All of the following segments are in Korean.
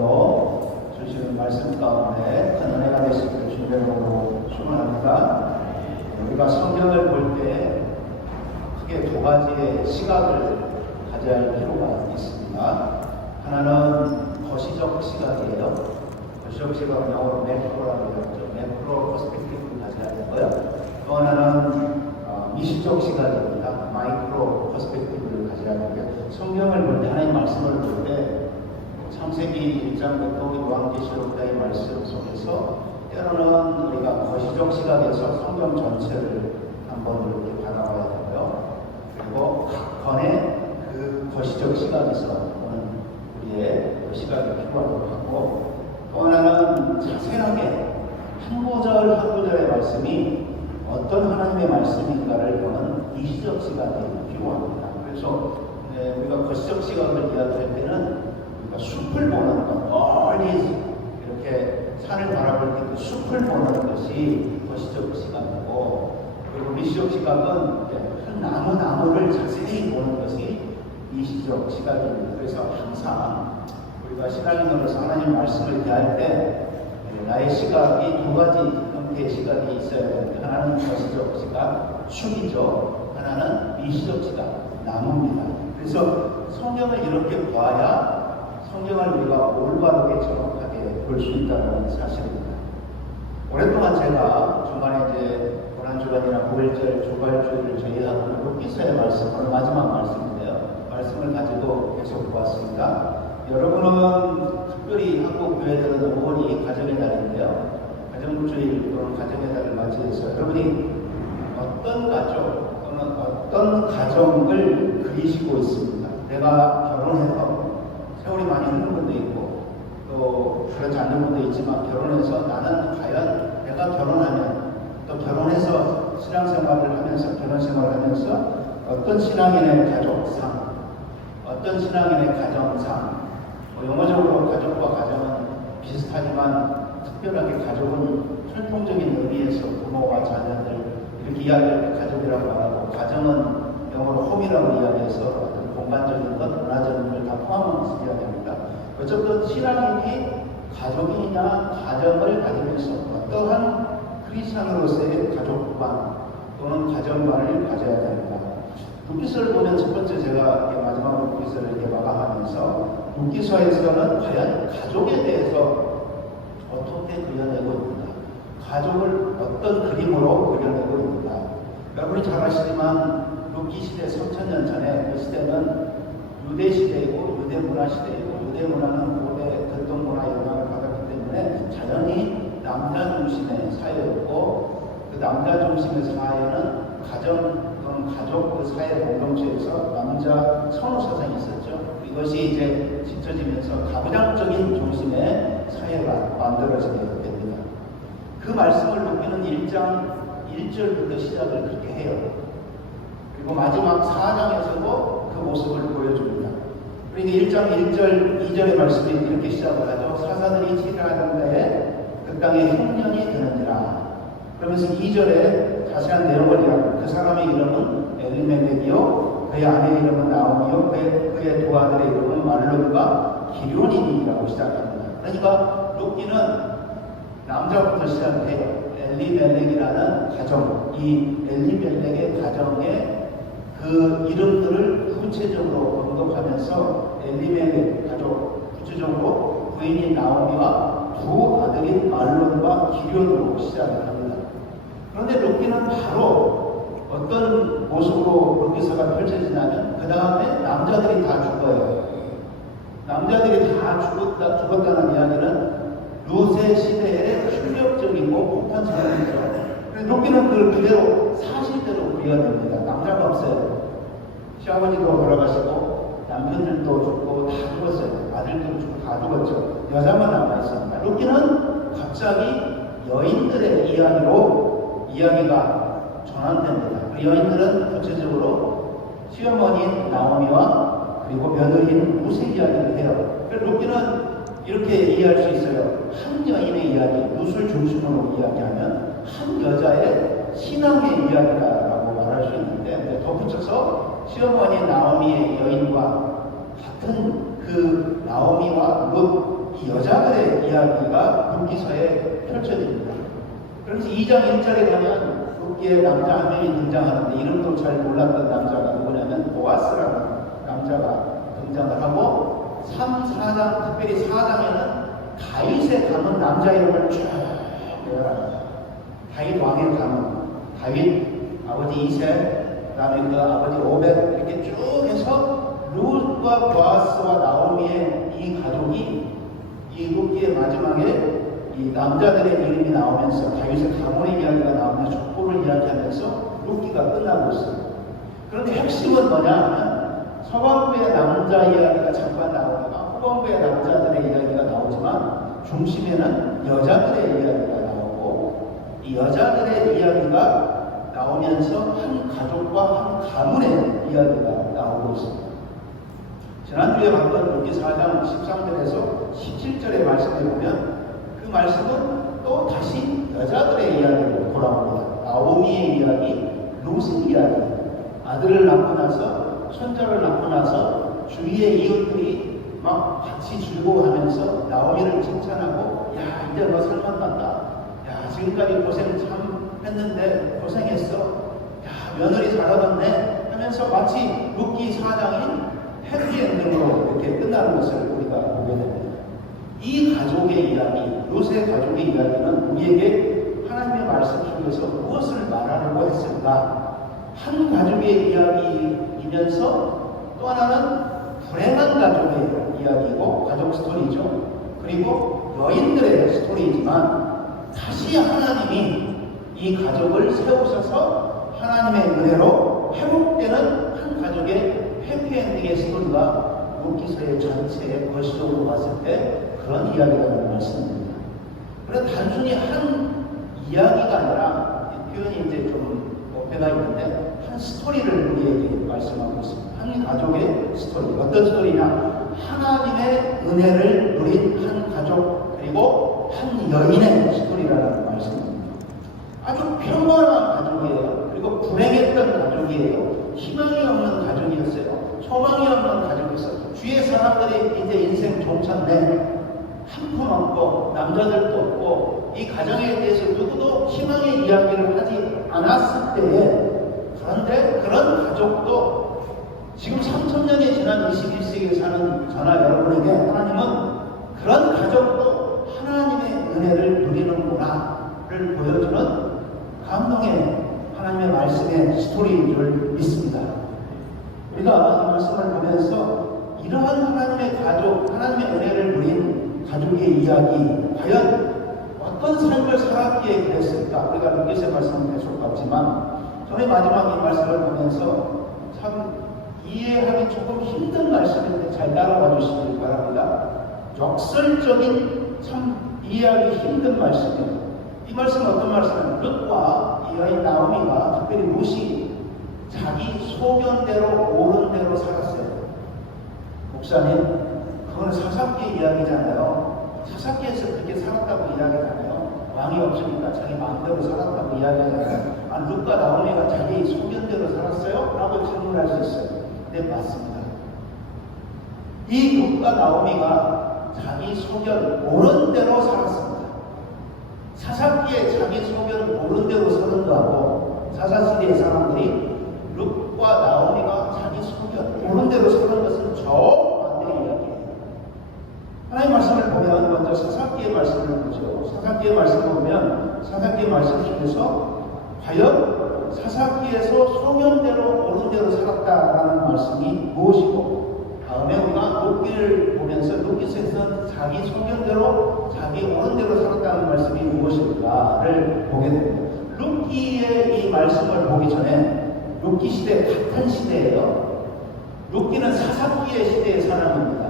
오늘도 주시는 말씀 가운데 큰 은혜가 되시기를 주님으로 축원합니다. 우리가 성경을 볼 때 크게 두 가지의 시각을 가져야 할 필요가 있습니다. 하나는 거시적 시각이에요. 거시적 시각은 영어로 매크로라고 하죠. 매크로 퍼스펙티브를 가져야 되고요. 또 하나는 미시적 시각입니다. 마이크로 퍼스펙티브를 가져야 되고요. 성경을 볼 때, 하나님 말씀을 볼 때 창세기 1장부터 요한계시록의 말씀 속에서 때로는 우리가 거시적 시각에서 성경 전체를 한번 이렇게 바라봐야 되고요. 그리고 각 권의 그 거시적 시각에서 보는 우리의 그 시각이 필요하다고 하고, 또 하나는 자세하게 한 구절 한 구절의 말씀이 어떤 하나님의 말씀인가를 보는 이시적 시각이 필요합니다. 그래서 우리가 거시적 시각을 이야기할 때는 우리가 숲을 보는 것, 멀리 이렇게 산을 바라볼 때 그 숲을 보는 것이 거시적 시각이고, 그리고 미시적 시각은 한 나무를 자세히 보는 것이 미시적 시각입니다. 그래서 항상 우리가 신앙인으로서 하나님 말씀을 대할 때 나의 시각이 두 가지 형태의 시각이 있어야 되는데, 하나는 거시적 시각, 숲이죠. 하나는 미시적 시각, 나무입니다. 그래서 성경을 이렇게 봐야 성경을 우리가 올바르게 정확하게 볼 수 있다는 사실입니다. 오랫동안 제가 중간에 이제 고난주간이나 9일절, 조발주일을 저희하고 룻기서의 말씀, 오늘 마지막 말씀인데요. 말씀을 가지고 계속 보았습니다. 여러분은 특별히 한국 교회들은 5월이 가정의 달인데요. 가정주일 또는 가정의 달을 맞이해서 여러분이 어떤 가족 또는 어떤 가정을 그리시고 있습니까? 내가 결혼해서 세월이 많이 흐른 분도 있고 또 그렇지 않은 분도 있지만, 결혼해서 나는 과연 내가 결혼하면 또 결혼해서 신앙생활을 하면서 결혼생활을 하면서 어떤 신앙인의 가족상, 어떤 신앙인의 가정상, 영어적으로 가족과 가정은 비슷하지만 특별하게 가족은 활동적인 의미에서 부모와 자녀들 이렇게 이야기할 때 가족이라고 말하고, 가정은 영어로 홈이라고 이야기해서 어떤 공간적인 것, 문화적인 걸 다 포함하면서 이야기합니다. 어쨌든 신앙인이 가족이나 가정을 가지면서 어떠한 크리스찬으로서의 가족관 또는 가정관을 가져야 됩니다. 룻기서를 보면 첫 번째 제가 마지막 룻기서를 이렇게 마감하면서 룻기서에서는 과연 가족에 대해서 어떻게 그려내고 있는가, 가족을 어떤 그림으로 그려내고 있는가. 여러분이 잘 아시지만 룻기 시대 3000년 전에, 그 시대는 유대 시대이고 유대 문화 시대이고, 유대 문화는 고대 전통 문화 영향을 받았기 때문에 자연히 남자 중심의 사회였고, 그 남자 중심의 사회는 가정 또는 가족 그 사회 공동체에서 남자 선호 사상이 있었죠. 이것이 이제 뒤처지면서 가부장적인 중심의 사회가 만들어지게 됩니다. 그 말씀을 룻기는 1장 1절부터 시작을 그렇게 해요. 그리고 마지막 4장에서도 그 모습을 보여줍니다. 그러니까 1장 1절 2절의 말씀이 이렇게 시작을 하죠. 사사들이 치라하던 데에 그 땅에 흉년이 드느니라. 그러면서 2절에 자세한 내용을 이야기합니다. 그 사람의 이름은 엘리멜렉이요, 그의 아내 이름은 나오미요, 그의 두 아들의 이름은 말론과 기륜이니라고 시작합니다. 그러니까 룻기는 남자부터 시작해요. 엘리멜렉이라는 가정, 이 엘리멜렉의 가정의 그 이름들을 구체적으로 언급하면서 엘리멜렉 가족, 구체적으로 부인인 나오미와 두 아들인 말론과 기륜으로 시작을 합니다. 그런데 룻기는 바로 어떤 모습으로 룻기서가 펼쳐지냐면, 그 다음에 남자들이 다 죽어요. 남자들이 다 죽었다는 이야기는 룻의 시대의 충격적이고 폭탄적이죠. 룻기는 그걸 그대로 사실대로 그려냅니다. 남자가 없어요. 시아버지도 돌아가시고 남편들도 죽고 다 죽었어요. 아들도 죽고 다 죽었죠. 여자만 남아있습니다. 룻기는 갑자기 여인들의 이야기로 이야기가 전환됩니다. 그 여인들은 구체적으로 시어머니인 나오미와 그리고 며느리인 룻의 이야기를 해요. 룻기는 이렇게 이해할 수 있어요. 한 여인의 이야기, 룻을 중심으로 이야기하면 한 여자의 신앙의 이야기다라고 말할 수 있는데, 덧붙여서 시어머니 나오미의 여인과 같은 그 나오미와 룻 이 여자들의 이야기가 룻기서에 펼쳐집니다. 그래서 2장 1절에 가면 룻기에 남자 한 명이 등장하는데 이름도 잘 몰랐던 남자가 누구냐면 보아스라는 남자가 등장을 하고 3, 4장, 특별히 4장에는 다윗의 가문 남자 이름을 쭉 외워랍니다. 다윗 왕의 가문, 다윗 아버지 이세, 그 다음에 그 아버지 오벳 이렇게 쭉 해서 룻과 보아스와 나오미의 이 가족이 이 룻기의 마지막에 이 남자들의 이름이 나오면서 다윗의 가문의 이야기가 나오면서 족보를 이야기하면서 룻기가 끝나고 있습니다. 그런데 핵심은 뭐냐 하면 서방부의 남자 이야기가 잠깐 나오다가 후반부의 남자들의 이야기가 나오지만 중심에는 여자들의 이야기가 나오고 이 여자들의 이야기가 나오면서 한 가족과 한 가문의 이야기가 나오고 있습니다. 지난주에 봤던 룻기 4장 13절에서 17절의 말씀에 보면 그 말씀은 또 다시 여자들의 이야기로 돌아옵니다. 나오미의 이야기, 룻의 이야기, 아들을 낳고 나서 손자를 낳고 나서 주위의 이웃들이 막 같이 즐거워하면서 나오미를 칭찬하고 야 이제 너 살만났다. 야 지금까지 고생 참 했는데 고생했어. 야 며느리 잘하던데 하면서 마치 룻기 4장이 해피엔딩으로 이렇게 끝나는 것을 우리가 보게 됩니다. 이 가족의 이야기, 룻의 가족의 이야기는 우리에게 하나님의 말씀 속에서 무엇을 말하려고 했을까? 한 가족의 이야기이면서 또 하나는 불행한 가족의 이야기고 가족 스토리죠. 그리고 여인들의 스토리이지만 다시 하나님이 이 가족을 세우셔서 하나님의 은혜로 회복되는 한 가족의 해피엔딩의 스토리가 룻기서의 전체의 거시적으로 봤을 때 그런 이야기라는 말씀입니다. 그래서 단순히 한 이야기가 아니라 이 표현이 이제 좀 어폐가 있는데 한 스토리를 우리에게 말씀하고 있습니다. 한 가족의 스토리. 어떤 스토리냐? 하나님의 은혜를 누린 한 가족 그리고 한 여인의 스토리라는 말씀입니다. 아주 평범한 가족이에요. 그리고 불행했던 가족이에요. 희망이 없는 가족이었어요. 소망이 없는 가족이었어요. 주위의 사람들이 이제 인생 종쳤네. 한 푼 없고 남자들도 없고 이 가정에 대해서 누구도 희망의 이야기를 하지 않았을 때에 그런데 그런 가족도 지금 3000년이 지난 21세기에 사는 저나 여러분에게 하나님은 그런 가족도 하나님의 은혜를 누리는구나를 보여주는 감동의 하나님의 말씀의 스토리인 줄 믿습니다. 우리가 이 말씀을 보면서 이러한 하나님의 가족, 하나님의 은혜를 누린 가족의 이야기, 과연 어떤 삶을 살았기에 그랬을까? 우리가 룻기서의 말씀을 계속 봤지만 저는 마지막 이 말씀을 보면서 참 이해하기 조금 힘든 말씀인데 잘 따라와 주시길 바랍니다. 역설적인 참 이해하기 힘든 말씀이에요. 이 말씀은 어떤 말씀이냐면 룻과 이 여인 나오미가 특별히 룻이 자기 소견대로 옳은 대로 살았어요. 목사님, 그건 사사기의 이야기잖아요. 사사기에서 그렇게 살았다고 이야기하잖아요. 왕이 없으니까 자기 마음대로 살았다고 이야기하잖아요. 아, 룻과 나오미가 자기 소견대로 살았어요? 라고 질문할 수 있어요. 네, 맞습니다. 이 룻과 나오미가 자기 소견 옳은 대로 살았습니다. 사사기에 자기 소견 옳은 대로 사는 거하고 사사시대의 사람들이 룻과 나오미가 자기 소견 옳은 대로 사는 것은 정반대의 이야기예요. 하나님의 말씀을 보면 먼저 사사기의 말씀을 보죠. 사사기의 말씀을 보면 사사기의 말씀 중에서 과연 사사기에서 소견대로 옳은 대로 살았다라는 말씀이 무엇이고 다음에 우리가 룻기를 보면서 룻기서에서 자기 소견대로 자기 옳은 대로 살았다는 말씀이 무엇일까를 보게 됩니다. 룻기의 이 말씀을 보기 전에 룻기 시대 같은 시대예요. 룻기는 사사기의 시대의 사람입니다.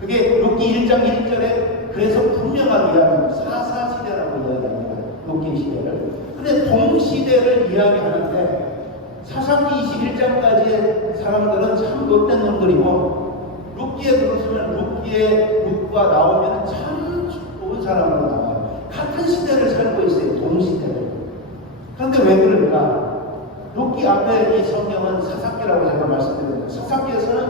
그게 룻기 1장 1절에 그래서 분명하게 이야기합니다. 사사시대라고 이야기합니다. 룻기 시대를. 근데 동시대를 이야기하는데 사사기 21장까지의 사람들은 참 못된 놈들이고 룻기에 들어서면 룻과 나오면 참 좋은 사람으로 나와요. 같은 시대를 살고 있어요. 동시대를. 그런데 왜 그럴까? 룻기 앞에 이 성경은 사사기라고 제가 말씀드렸는데 사사기에서는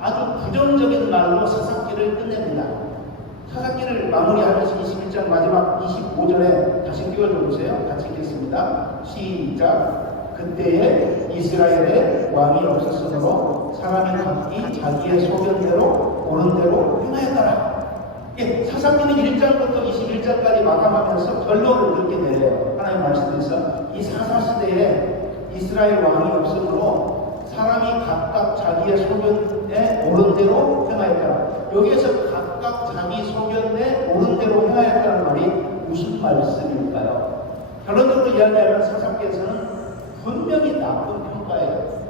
아주 부정적인 말로 사사기를 끝냅니다. 마무리하면서 21장 마지막 25절에 다시 띄워줘 보세요. 같이 읽겠습니다. 시작. 그때에 이스라엘에 왕이 없었으므로 사람이 각기 자기의 소견대로 옳은 대로 행하였더라. 사사기는 1장부터 21장까지 마감하면서 결론을 그렇게 내려요. 하나님 말씀에서 이 사사시대에 이스라엘 왕이 없으므로 사람이 각각 자기의 소견에 옳은 대로 행하였더라. 여기에서 각각 자기 소견에 옳은 대로 행하였다는 말이 무슨 말씀일까요? 결론적으로 이야기하면 사사기에서는 분명히 나쁜 평가예요.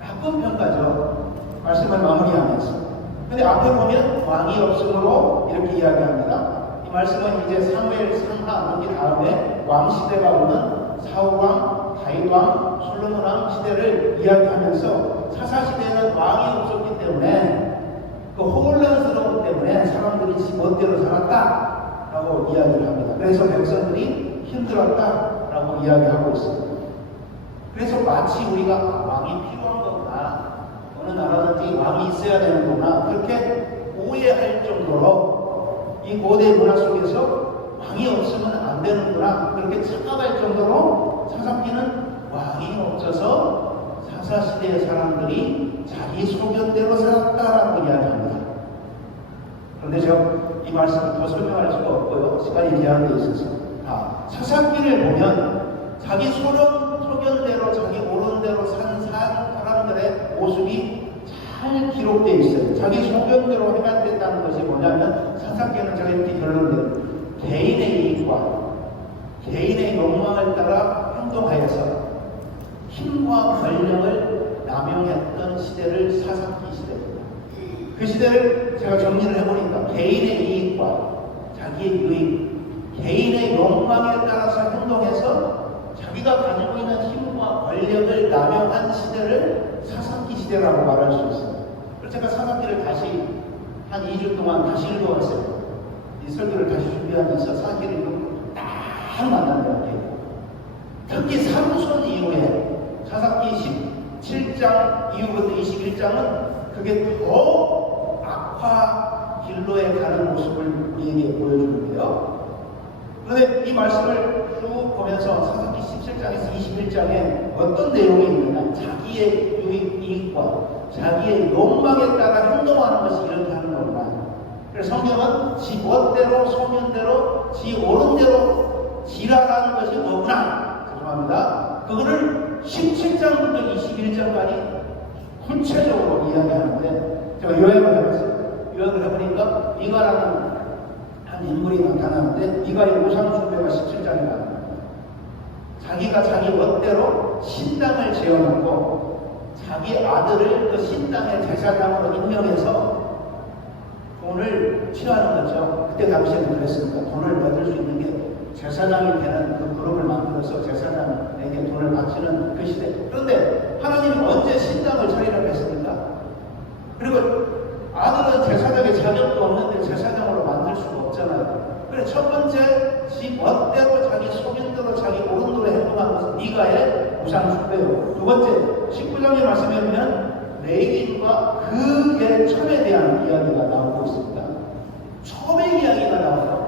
나쁜 평가죠. 말씀을 마무리하면서. 근데 앞에 보면 왕이 없으므로 이렇게 이야기합니다. 이 말씀은 이제 사무엘 상하 오기 다음에 왕 시대가 오는 사울왕, 다윗왕, 솔로몬왕 시대를 이야기하면서 사사 시대에는 왕이 없었기 때문에 그 혼란스러움 때문에 사람들이 지 멋대로 살았다라고 이야기를 합니다. 그래서 백성들이 힘들었다라고 이야기하고 있습니다. 그래서 마치 우리가 왕이 필요한 거구나, 어느 나라든지 왕이 있어야 되는구나, 그렇게 오해할 정도로 이 고대 문화 속에서 왕이 없으면 안 되는구나, 그렇게 착각할 정도로 사사기는 왕이 없어서 사사시대의 사람들이 자기 소견대로 살았다라고 이야기합니다. 그런데 제가 이 말씀을 더 설명할 수가 없고요. 시간이 제한되어 있어서. 사사기를 보면 자기 소견대로 자기 옳은 대로 산 사람들의 모습이 잘 기록되어 있어요. 자기 소견대로 행한다는 것이 뭐냐면 사사기는 제가 이렇게 결론을 내요. 개인의 이익과 개인의 욕망을 따라 행동하여서 힘과 권력을 남용했던 시대를 사사기 시대입니다. 그 시대를 제가 정리를 해보니까 개인의 이익과 자기의 유익, 개인의 욕망에 따라서 행동해서 자기가 가지고 있는 힘과 권력을 남용한 시대를 사사기 시대라고 말할 수 있습니다. 그래서 제가 사사기를 다시 한 2주 동안 다시 읽어봤어요. 이 설교를 다시 준비하면서 사사기를 딱 만났는데, 특히 삼손 이후에 사사기 17장 이후부터 21장은 그게 더 악화 길로에 가는 모습을 우리에게 보여주는데요. 그런데 이 말씀을 쭉 보면서 사사기 17장에서 21장에 어떤 내용이 있느냐, 자기의 이익과 자기의 욕망에 따라 행동하는 것이 이렇게 하는 거구나. 그래서 성경은 지 멋대로 소견대로 지 옳은 대로 지라라는 것이 뭐구나, 죄송합니다, 그거를 17장부터 21장까지 구체적으로 이야기하는데, 제가 요약을 해봤어요. 요약을 해보니까 미가라는 한 인물이 나타나는데, 미가의 우상 숭배가 17장에 나옵니다. 자기가 자기 멋대로 신당을 지어놓고 자기 아들을 그 신당의 제사장으로 임명해서 돈을 취하는 거죠. 그때 당시에는 그랬습니다. 돈을 받을 수 있는 게 제사장이 되는 그 그룹을 만들어서 제사장에게 돈을 바치는 그 시대. 그런데 하나님이 언제 신당을 차리라고 했습니까? 그리고 아들은 제사장의 자격도 없는데 제사장으로 만들 수가 없잖아요. 그래서 첫 번째, 지 멋대로 자기 소견대로 자기 옳은 대로 행동한 것은 미가의 우상 숭배요. 두 번째, 19장의 말씀에 보면 레위인과 그의 첩에 대한 이야기가 나오고 있습니다. 첩의 이야기가 나와요.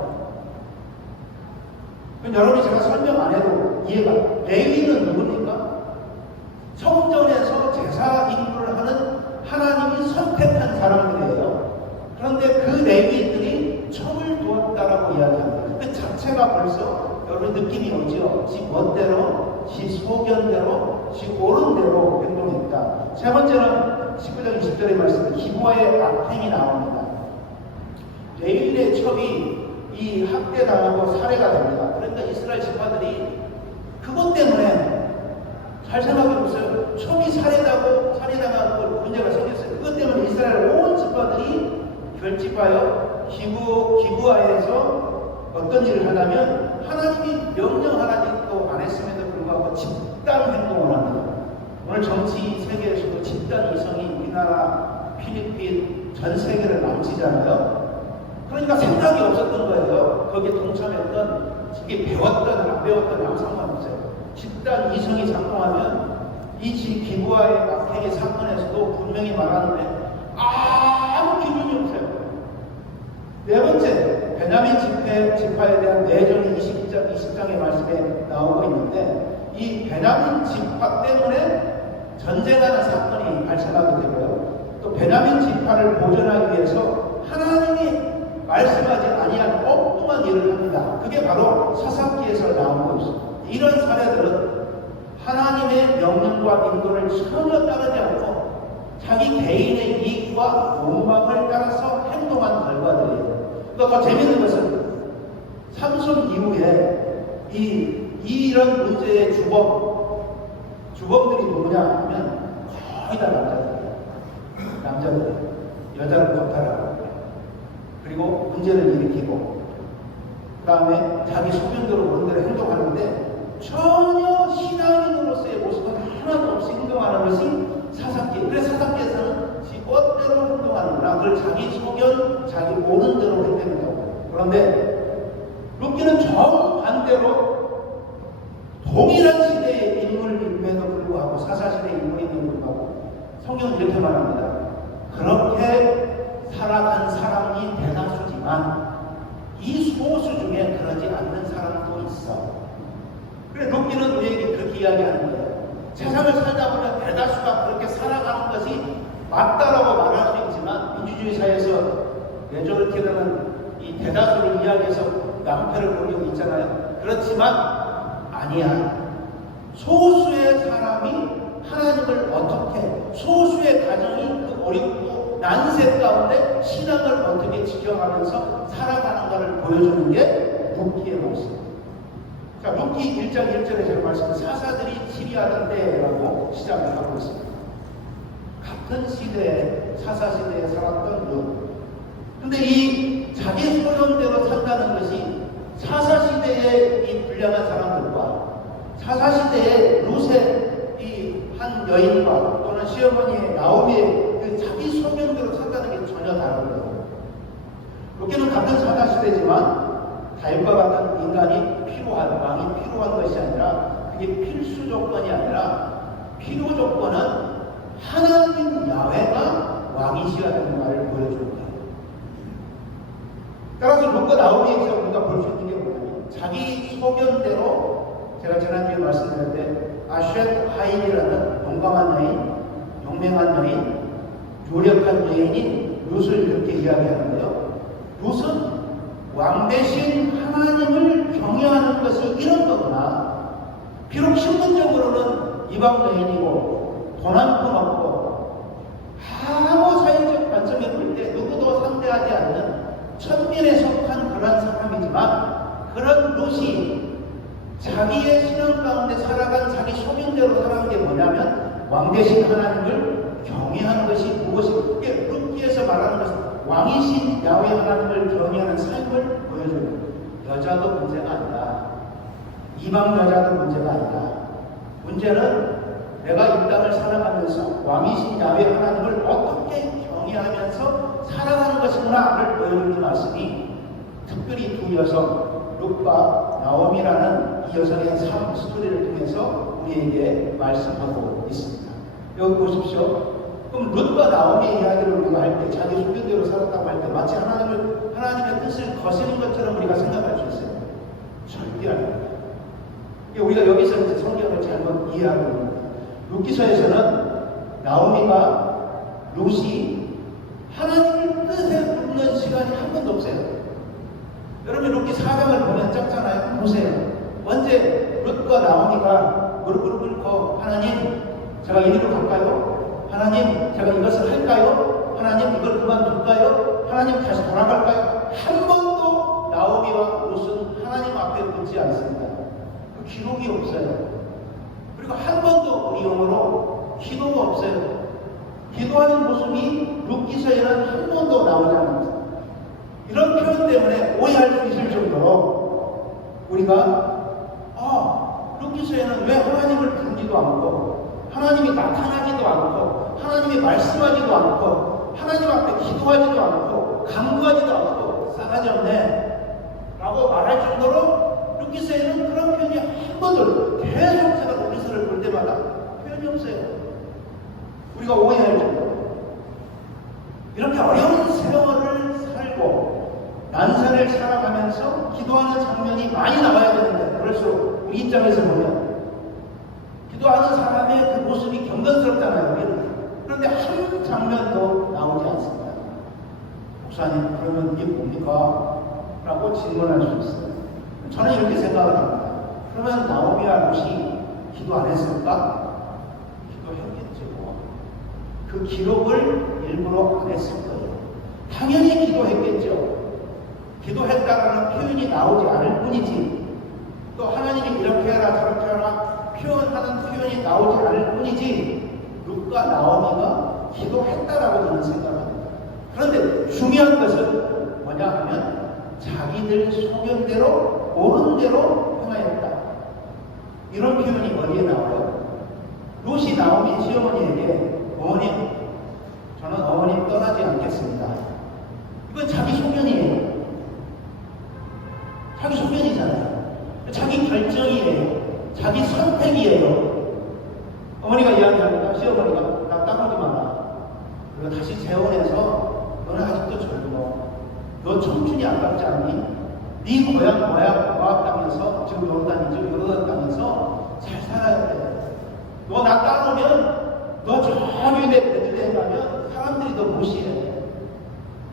여러분이 제가 설명 안 해도 이해가. 레위인은 누굽니까? 성전에서 제사 임무를 하는 하나님이 선택한 사람들이에요. 그런데 그 레위인들이 첩을 두었다라고 이야기합니다. 그 자체가 벌써 여러분 느낌이 오죠. 지 멋대로, 지 소견대로, 지 옳은 대로 행동했다. 세 번째는 19장 20절의 말씀에 기부와의 악행이 나옵니다. 레위인의 첩이 이 학대당하고 살해가 됩니다. 그러니까 이스라엘 지파들이 그것 때문에, 잘 생각해보세요. 첩이 살해당하고 문제가 생겼어요. 그것 때문에 이스라엘 온 지파들이 결집하여 기부하에서 어떤 일을 하냐면 하나님이 명령하라지도 안 했음에도 불구하고 집단 행동을 합니다. 오늘 정치 세계에서도 집단 이성이 우리나라, 필리핀, 전 세계를 망치잖아요. 그러니까 생각이 없었던 거예요. 거기에 동참했던, 이게 배웠던 안 배웠던 아무 상관없어요. 집단 이성이 작동하면 이 기부와의 악행의 사건에서도 분명히 말하는데 아무 기준이 없어요. 네 번째, 베냐민 지파에 대한 내전이 20장의 말씀에 나오고 있는데 이 베냐민 지파 때문에 전쟁하는 사건이 발생하게 되고요. 또 베냐민 지파를 보존하기 위해서 하나님이 말씀하지 아니한 엉뚱한 일을 합니다. 그게 바로 사사기에서 나온 것입니다. 이런 사례들은 하나님의 명령과 인도를 전혀 따르지 않고 자기 개인의 이익과 욕망을 따라서 행동한 결과들이에요. 그러니까 더 재밌는 것은 삼손 이후에 이런 문제의 주범들이 누구냐 하면 거의 다 남자들이에요. 여자를 겁탈하고 그리고 문제를 일으키고 그 다음에 자기 소견대로 그런 대로 행동하는데 전혀 신앙인으로서의 모습은 하나도 없이 행동하는 것이 사사기. 그래서 사사기에서는 지 멋대로 행동하는구나. 그걸 자기 소견, 자기 오는 대로 행동한다고. 그런데 룻기는 정반대로 동일한 시대의 인물임에도 불구하고 사사시대의 인물임에도 불구하고 성경은 이렇게 말합니다. 그렇게 살아간 사람이 대다수지만 이 소수 중에 그러지 않는 사람도 있어. 그래 룻기는 우리에게 그렇게 이야기하는 거예요. 세상을 살다 보면 대다수가 그렇게 살아가는 것이 맞다라고 말할 수 있지만 민주주의 사회에서 메조리티라는 이 대다수를 이야기해서 낭패를 본 적이 있잖아요. 그렇지만 아니야. 소수의 사람이 하나님을 어떻게, 소수의 가정이 그 어렵고 난세 가운데 신앙을 어떻게 지켜가면서 살아가는가를 보여주는 게 룻기의 모습. 자, 룻기 1장 1절에 제가 말씀드린 사사들이 치리하던 때라고 시작을 하고 있습니다. 같은 시대에, 사사시대에 살았던 룻. 근데 이 자기 소견대로 산다는 것이 사사시대의 이 불량한 사람들과 사사시대의 룻의 이 한 여인과 또는 시어머니의 나오미의 그 자기 소견대로 산다는 게 전혀 다른 거예요. 룻기는 같은 사사시대지만 다윗과 같은 인간이 필요한, 왕이 필요한 것이 아니라 그게 필수 조건이 아니라 필요 조건은 하나님 야훼가 왕이시라 하는 말을 보여주는 거예요. 따라서 룻과 나오미에서 우리가 볼 수 있는 게 뭐냐면 자기 소견대로 제가 지난주에 말씀드렸는데 아슈엣 하인이라는 용감한 여인, 용맹한 여인, 조력한 여인인 룻을 이렇게 이야기하는데요. 룻은 왕 대신 하나님을 경외하는 것이 이런 거구나. 비록 신분적으로는 이방 여인이고 돈 한 푼 없고 아무 사회적 관점에 볼 때 누구도 상대하지 않는 천민에 속한 그런 사람이지만 그런 룻이 자기의 신앙 가운데 살아간 자기 소명대로 살아간 게 뭐냐면 왕 대신 하나님을 경외하는 것이 무엇이고 그게 룻기에서 말하는 것은 왕이신 야훼 하나님을 경외하는 삶을 보여줘요. 여자도 문제가 아니다. 이방 여자도 문제가 아니다. 문제는 내가 이 땅을 살아가면서 왕이신 야훼 하나님을 어떻게 경외하면서 살아가는 것인가를 보여주는 말씀이 특별히 두 여성 룻과 나오미라는 이 여성의 삶 스토리를 통해서 우리에게 말씀하고 있습니다. 여기 보십시오. 그럼 룻과 나오미의 이야기를 우리가 할 때 자기 소견대로 살았다고 할 때 마치 하나님의 뜻을 거스는 것처럼 우리가 생각할 수 있어요. 절대 아닙니다. 우리가 여기서 이제 성경을 잘못 이해하고 있는 거예요. 룻기서에서는 나오미가 룻이 하나님의 뜻에 묻는 시간이 한 번도 없어요. 여러분 룻기 4장을 보면 작잖아요. 보세요. 언제 룻과 나오미가 무릎을 꿇고 하나님 제가 이리로 갈까요? 하나님 제가 이것을 할까요? 하나님 이걸 그만둘까요? 하나님 다시 돌아갈까요? 한 번도 나오미와 룻은 하나님 앞에 묻지 않습니다. 그 기록이 없어요. 그리고 한 번도 우리 영어로 기도가 없어요. 기도하는 모습이 룻기서에는 한 번도 나오지 않습니다. 이런 표현 때문에 오해할 수 있을 정도로 우리가 룻기서에는 왜 하나님을 부르지도 않고 하나님이 나타나지도 않고 하나님이 말씀하지도 않고 하나님 앞에 기도하지도 않고 간구하지도 않고 싸가지 없네 라고 말할 정도로 룻기서에는 그런 표현이 한 번도 계속 제가 룻기서를 볼 때마다 표현이 없어요. 우리가 오해할 정도로 이렇게 어려운 세월을 살고 난세를 살아가면서 기도하는 장면이 많이 나와야 되는데, 그럴수록 우리 입장에서 보면 기도하는 사람의 그 모습이 경건스럽잖아요. 그런데 한 장면도 나오지 않습니다. 목사님, 그러면 이게 뭡니까? 라고 질문할 수 있어요. 저는 이렇게 생각을 합니다. 그러면 나오미와 룻이 기도 안 했을까? 기도했겠죠. 그 기록을 일부러 안 했을 거예요. 당연히 기도했겠죠. 기도했다라는 표현이 나오지 않을 뿐이지, 또 하나님이 이렇게 해라 저렇게 해라 표현하는 표현이 나오지 않을 뿐이지, 룻과 나오미가 기도했다라고 저는 생각합니다. 그런데 중요한 것은 뭐냐 하면 자기들 소견대로 옳은 대로 행하였다. 이런 표현이 어디에 나와요? 룻이 나오미 시어머니에게 어머님, 저는 어머님 떠나지 않겠습니다. 이건 자기 소견이에요. 자기 소견이잖아요. 자기 결정이에요. 자기 선택이에요. 어머니가 이야기합니다. 시어머니가 나 따르지 마라. 그리고 다시 재혼해서 너는 아직도 젊어. 너 청춘이 아깝지 않니? 네 고향 모압 땅에서 지금 요르단이죠. 요르단 땅에서 잘 살아야 돼. 너 나 따르면 너 저기 베들레헴 가면 사람들이 너 무시해.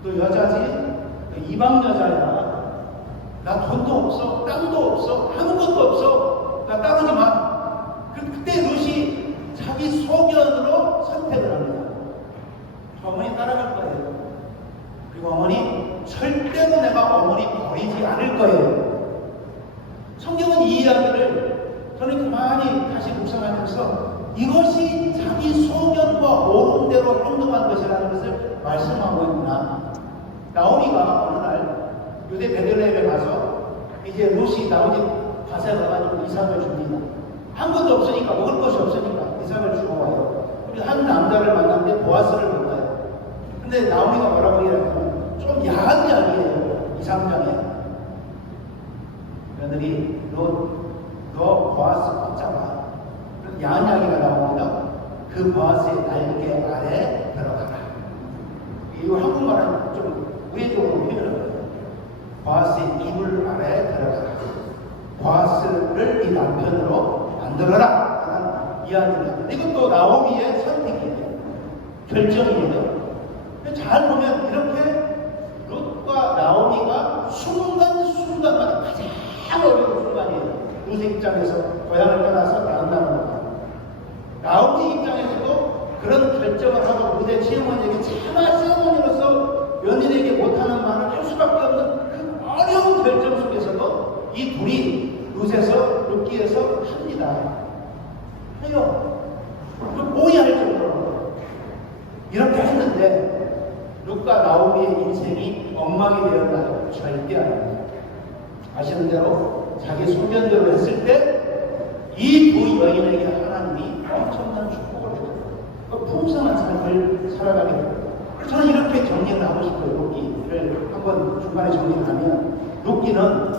너 여자지? 너 이방 여자야. 나 돈도 없어, 땅도 없어, 아무것도 없어. 나 따르지 마. 그때 룻이 자기 소견으로 선택을 합니다. 저 어머니 따라갈 거예요. 그리고 어머니, 절대로 내가 어머니 버리지 않을 거예요. 성경은 이 이야기를 저는 가만히 다시 묵상하면서 이것이 자기 소견과 옳은 대로 행동한 것이라는 것을 말씀하고 있구나. 나오미가 어느 날 유대 베들레헴에 가서 이제 룻이 나오니 밭에 가가지고 이삭을 줍니다. 아무것도 없으니까, 먹을 것이 없으니까 이삭을 주고 와요. 한 남자를 만났는데 보아스를 만나요. 근데 나오미가 뭐라고 얘기하냐면 좀 야한 이야기예요. 2, 3장에 며느리 너 보아스 꽂자마. 야한 이야기가 나옵니다. 그 보아스의 날개 아래 들어가라. 이거 한국말은 좀 우회적으로 표현을 해요. 보아스의 이불 아래 들어가라. 보아스를 네 남편으로 만들어라 라는 이야기입니다. 이것도 나오미의 선택이에요. 결정이에요. 잘 보면 이렇게 룻과 나오미가 순간순간마다 가장 어려운 순간이에요. 룻의 입장에서 고향을 떠나서 다른 나라로 가요. 나오미 입장에서도 그런 결정을 하고 룻의 시어머니에게 차마 시어머니로서 며느리에게 못하는 말을 할 수밖에 없는 그 어려운 결정 속에서도 이 둘이 룻기에서 합니다. 해요. 오해할 정도로 이렇게 했는데 룻과 나오미의 인생이 엉망이 되었나요? 절대 아닙니다. 아시는 대로 자기 소견대로 했을 때 이 두 여인에게 하나님이 엄청난 축복을 해줘요. 풍성한 삶을 살아가게 돼요. 저는 이렇게 정리를 하고 싶어요. 룻기를 한번 중간에 정리를 하면, 룻기는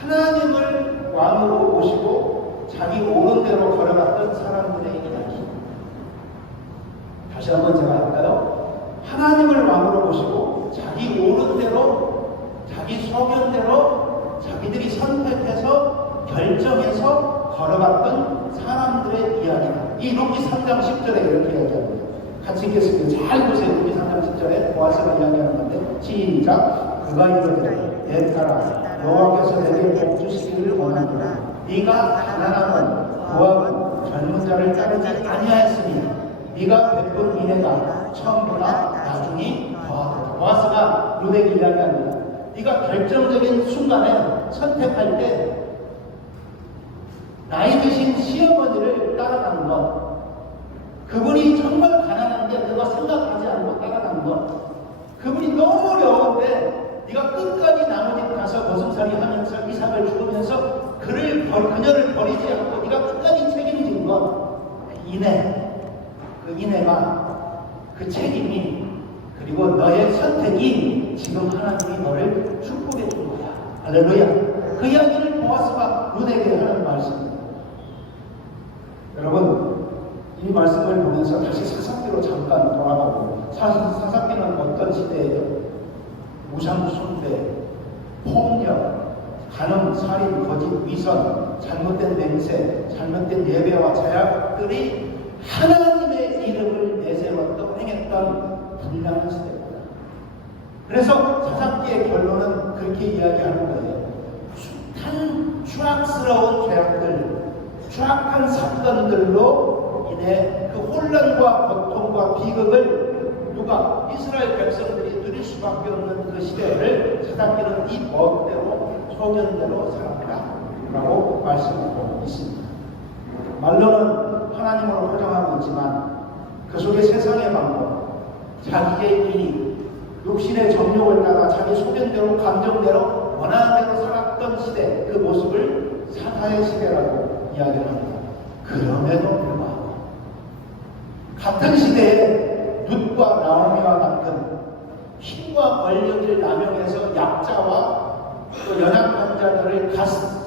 하나님을 왕으로 모시고 자기 옳은 대로 걸어갔던 사람들의 이야기입니다. 다시 한번 제가 할까요? 하나님을 왕으로 모시고 자기 옳은 대로, 자기 소견대로 자기들이 선택해서 결정해서 걸어갔던 사람들의 이야기입니다. 이 룻기 3장 10절에 이렇게 이야기합니다. 같이 읽겠습니다. 잘 보세요. 룻기 3장 10절에 보아스가 이야기하는 건데, 시작. 그가 이르되 내 딸아, 여호와께서 내게 복 주시기를 원하노라. 네가 가난하면 모압은 젊은 자를 따르지 아니하였으니 네가 베푼 인애가 처음보다 나중이 더하더라. 보아스가 룻에게 이야기합니다. 네가 결정적인 순간에 선택할 때 나이 드신 시어머니를 따라가는 것, 그분이 정말 가난한데 너가 생각하지 않고 따라가는 것, 그분이 너무 어려운데 네가 끝까지 나무 집 가서 버슴살이 하면서 이삭을 죽으면서 그녀를 버리지 않고 네가 끝까지 책임진 것, 그 인애가, 그 책임이, 그리고 너의 선택이 지금 하나님이 너를 축복해 준 거야. 할렐루야. 그 이야기를 보아스가 룻에게 하는 말씀입니다. 여러분, 이 말씀을 보면서 다시 사사기로 잠깐 돌아가고, 사사기는 어떤 시대예요? 우상숭배, 폭력, 간음, 살인, 거짓, 위선, 잘못된 맹세, 잘못된 예배와 제약들이 하나님의 이름을 내세웠던 행했던 불량한 시대입니다. 그래서 사사기의 결론은 그렇게 이야기하는 거예요. 숱한 추악스러운 죄악들, 추악한 사건들로 인해 그 혼란과 고통과 비극을 누가 이스라엘 백성들이 누릴 수밖에 없는 그 시대를 사사기는 이 법대로 소견대로 살았다 라고 말씀하고 있습니다. 말로는 하나님으로 포장하고 있지만 그 속에 세상의 방법, 자기의 이익, 육신의 정욕을 따라 자기 소견대로 감정대로 원하는 대로 살았던 시대, 그 모습을 사사의 시대라고 이야기를 합니다. 그럼에도 불구하고 같은 시대에 룻과 나오미와 같은 힘과 권력을 남용해서 약자와 또 연약한 자들을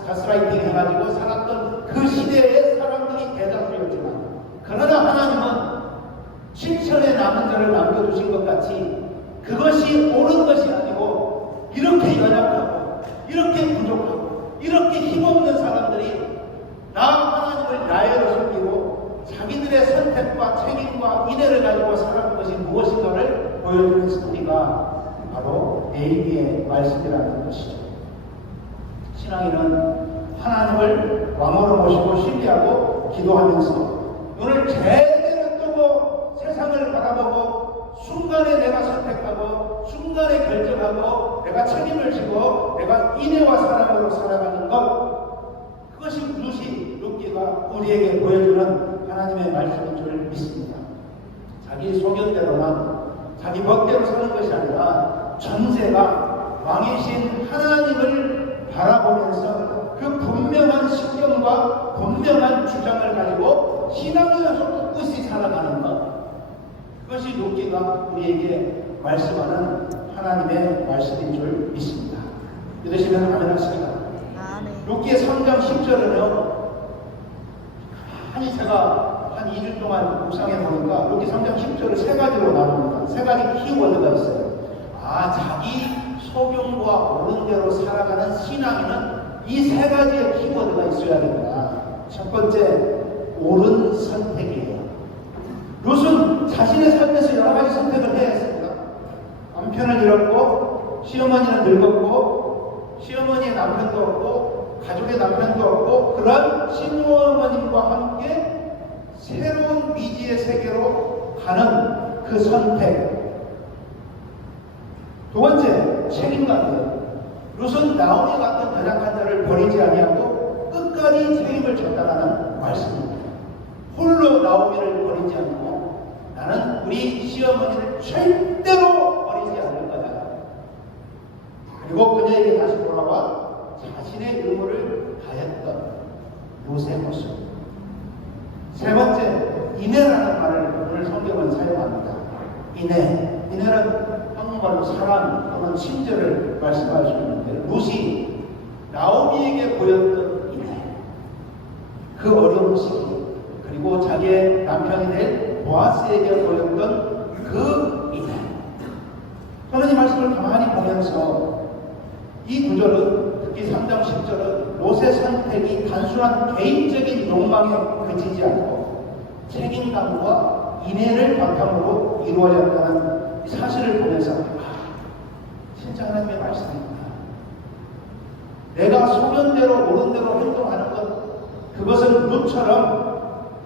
가스라이팅 해가지고 살았던 그 시대의 사람들이 대다수였지만, 그러나 하나님은 실천에 남은 자를 남겨두신 것 같이 그것이 옳은 것이 아니고 이렇게 연약하고 이렇게 부족하고 이렇게 힘없는 사람들이 나 하나님을 나의로 섬기고 자기들의 선택과 책임과 인애를 가지고 살아가는 것이 무엇인가를 보여주는 스토리가 바로 네이미의 말씀이라는 것이죠. 신앙인은 하나님을 왕으로 모시고 신뢰하고 기도하면서 눈을 제대로 뜨고 세상을 바라보고 순간에 내가 선택하고 순간에 결정하고 내가 책임을 지고 내가 인애와 사랑으로 살아가는 것, 그것이 루시 룻기가 우리에게 보여주는 하나님의 말씀인 줄 믿습니다. 자기 소견대로만 자기 멋대로 사는 것이 아니라 전세가 왕이신 하나님을 바라보면서 그 분명한 신경과 분명한 주장을 가지고 신앙에서 꿋꿋이 살아가는 것, 그것이 룻기가 우리에게 말씀하는 하나님의 말씀인 줄 믿습니다. 믿으시면 아멘 하시기가. 룻기의 3장 10절은요, 제가 한 2주 동안 묵상해 보니까 룻기 3장 10절을 세 가지로 나눕니다. 세 가지 키워드가 있어요. 자기 소견과 옳은 대로 살아가는 신앙에는 이 세 가지의 키워드가 있어야 됩니다. 첫 번째, 옳은 선택이에요. 룻은 자신의 삶에서 여러 가지 선택을 해야 했습니다. 남편을 잃었고, 시어머니는 늙었고, 시어머니의 남편도 없고, 가족의 남편도 없고, 그런 시어머님과 함께 새로운 미지의 세계로 가는 그 선택. 두 번째, 책임감이에요. 룻은 나오미 같은 연약한 자를 버리지 아니하고 끝까지 책임을 전달하는 말씀입니다. 홀로 나오미를 버리지 않고 나는 우리 시어머니를 절대로 버리지 않을 거다. 그리고 그녀에게 다시 돌아와 자신의 의무를 다했던 룻의 모습. 세 번째, 인애라는 말을 오늘 성경은 사용합니다. 인애는 한국말로 사랑 또는 친절을 말씀할 수 있는데, 룻이 나오미에게 보였던 인애, 그 어려운 시기, 그리고 자기의 남편이 될 보아스에게 보였던 그 인애. 저는 이 말씀을 가만히 보면서 이 구절은, 특히 3장 10절은 롯의 선택이 단순한 개인적인 욕망에 그치지 않고 책임감과 인애를 바탕으로 이루어졌다는 이 사실을 보면서 진짜 하나님의 말씀입니다. 내가 소견대로 옳은 대로 행동하는 것, 그것은 룻처럼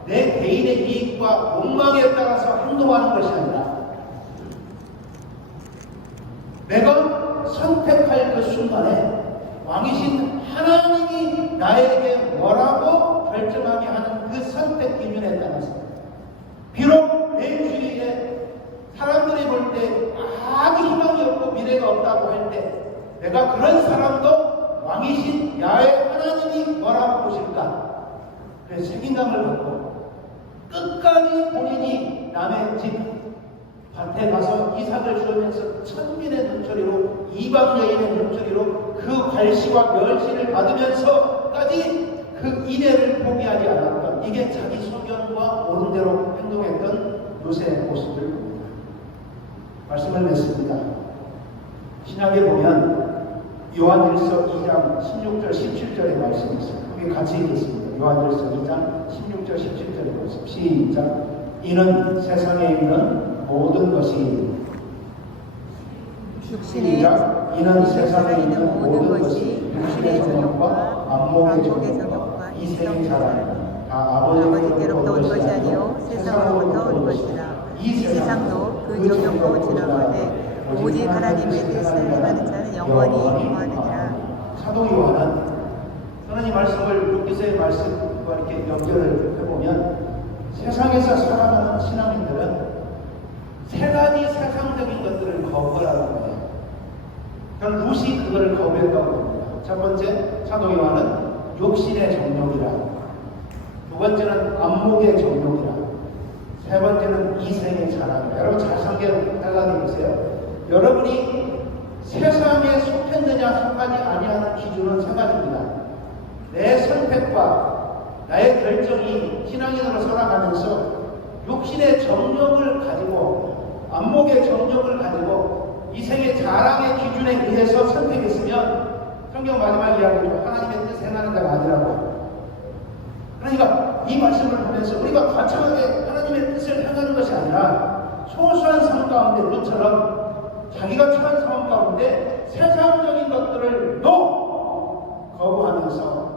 내 개인의 이익과 욕망에 따라서 행동하는 것이 아니라 내가 선택할 그 순간에 왕이신 하나님이 나에게 뭐라고 결정하게 하는 그 선택 기준에 따라서, 비록 내 주위에 사람들이 볼 때 아무 희망이 없고 미래가 없다고 할 때 내가 그런 사람도 왕이신 야훼 하나님이 뭐라고 보실까? 그래서 책임감을 갖고 끝까지 본인이 남의 집 밭에 가서 이삭을 주면서 천민의 눈초리로, 이방 여인의 눈초리로 그 관시와 멸시를 받으면서까지 그 인애를 포기하지 않았던, 이게 자기 소견과 옳은 대로 행동했던 룻의 모습을 봅니다. 말씀을 맺습니다. 신약에 보면 요한일서 2장 16절 17절의 말씀이 있습니다. 거기 같이 읽겠습니다. 요한일서 2장 16절 17절의 말씀 시작. 이는 세상에 있는 모든 것이 시작. 이는 세상에 있는 모든 것이 육신의 정욕과 안목의 정욕과 이생의 자랑 다 아버지께로부터 온 것이 아니요 세상으로부터 온 것이라. 이 세상도 그 정욕도 지나가되 오직 하나님의 뜻을 행하는 자는 영원히 거하느니라. 사도 요한은 하나님 말씀을 루키서의 말씀과 이렇게 연결을 해보면 세상에서 살아가는 신앙인들은 세 가지 세상적인 것들을 거부하라는 거예요. 그럼 룻이 그걸 거부했다고 합니다. 첫 번째, 사도 요한은 욕심의 정욕이라. 두 번째는 안목의 정욕이라. 세 번째는 이생의 자랑이라. 여러분 잘 생각해 보세요. 여러분이 세상에 속했느냐 속하지 아니하는 기준은 세 가지입니다. 내 선택과 나의 결정이 신앙인으로 살아가면서 육신의 정욕을 가지고 안목의 정욕을 가지고 이생의 자랑의 기준에 의해서 선택했으면 성경 마지막 이야기로 하나님의 뜻을 행하는 자가 아니라고. 그러니까 이 말씀을 보면서 우리가 거창하게 하나님의 뜻을 행하는 것이 아니라 소소한 삶 가운데 룻처럼 자기가 처한 상황 가운데 세상적인 것들을 거부하면서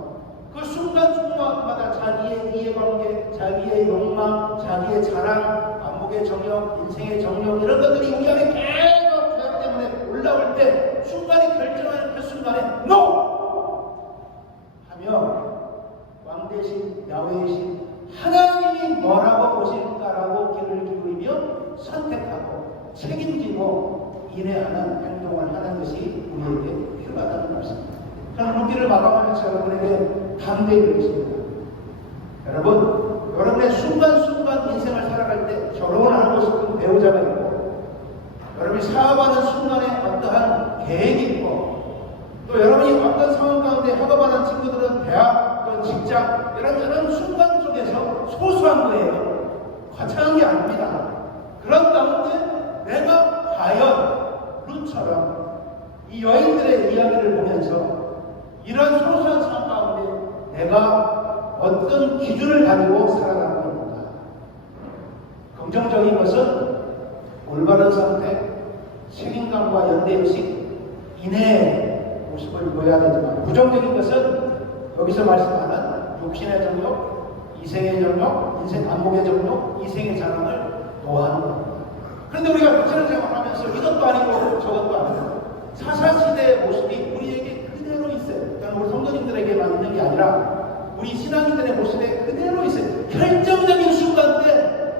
그 순간순간마다 자기의 이해관계, 자기의 욕망, 자기의 자랑, 안목의 정욕, 인생의 정욕 이런 것들이 우리 안에 계속 죄악 때문에 올라올 때 순간에 결정하는 그 순간에 하며 왕 대신 야훼이신 하나님이 뭐라고 보실까라고 귀를 기울이며 선택하고 책임지고 인내하는 행동을 하는 것이 우리에게 필요하다는 말씀입니다. 저는 룻기를 마감하면서 여러분에게 담대히 드리겠습니다. 여러분, 여러분의 순간순간 인생을 살아갈 때 결혼을 하고 싶은 배우자가 있고, 여러분이 사업하는 순간에 어떠한 계획이 있고, 또 여러분이 어떤 상황 가운데 학업하는 친구들은 대학, 또 직장, 이런 순간 속에서 소소한 거예요. 거창한 게 아닙니다. 그런 가운데 내가 과연 룻처럼 이 여인들의 이야기를 보면서 이런 소소한 삶 가운데 내가 어떤 기준을 가지고 살아가는 겁니다. 긍정적인 것은 올바른 선택, 책임감과 연대의식, 인내의 모습을 보여야 되지만 부정적인 것은 여기서 말씀하는 육신의 정욕, 이생의 정욕, 인생 안목의 정욕, 이생의 자랑을 노하는 겁니다. 그런데 우리가 육체를 생각하면서 이것도 아니고 저것도 아니고 사사시대의 모습이 우리에게 그대로 있어요. 그러니까 우리 성도님들에게만 있는 게 아니라 우리 신앙인들의 모습에 그대로 있어요. 결정적인 순간 때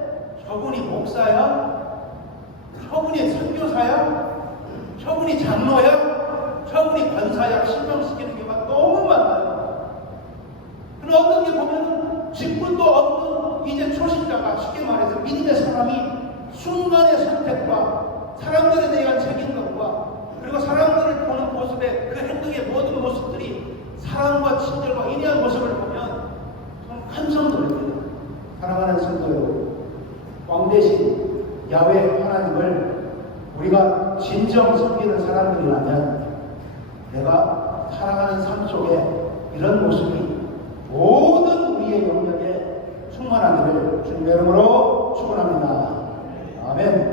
저분이 목사야? 저분이 선교사야? 저분이 장로야? 저분이 권사야? 신명시키는 경우가 너무 많아요. 그럼 어떤 게 보면 직분도 없는 이제 초신자가 쉽게 말해서 믿음의 사람이 순간의 선택과 사람들에 대한 책임감과 그리고 사람들을 보는 모습에 그 행동의 모든 모습들이 사랑과 친절과 인내한 모습을 보면 좀 감성 돌립니다. 사랑하는 성도 여러분, 왕 대신 야훼 하나님을 우리가 진정 섬기는 사람들이라면 내가 살아가는 삶 속에 이런 모습이 모든 우리의 영역에 충만하기를 주님의 이름으로 축원합니다. 아멘.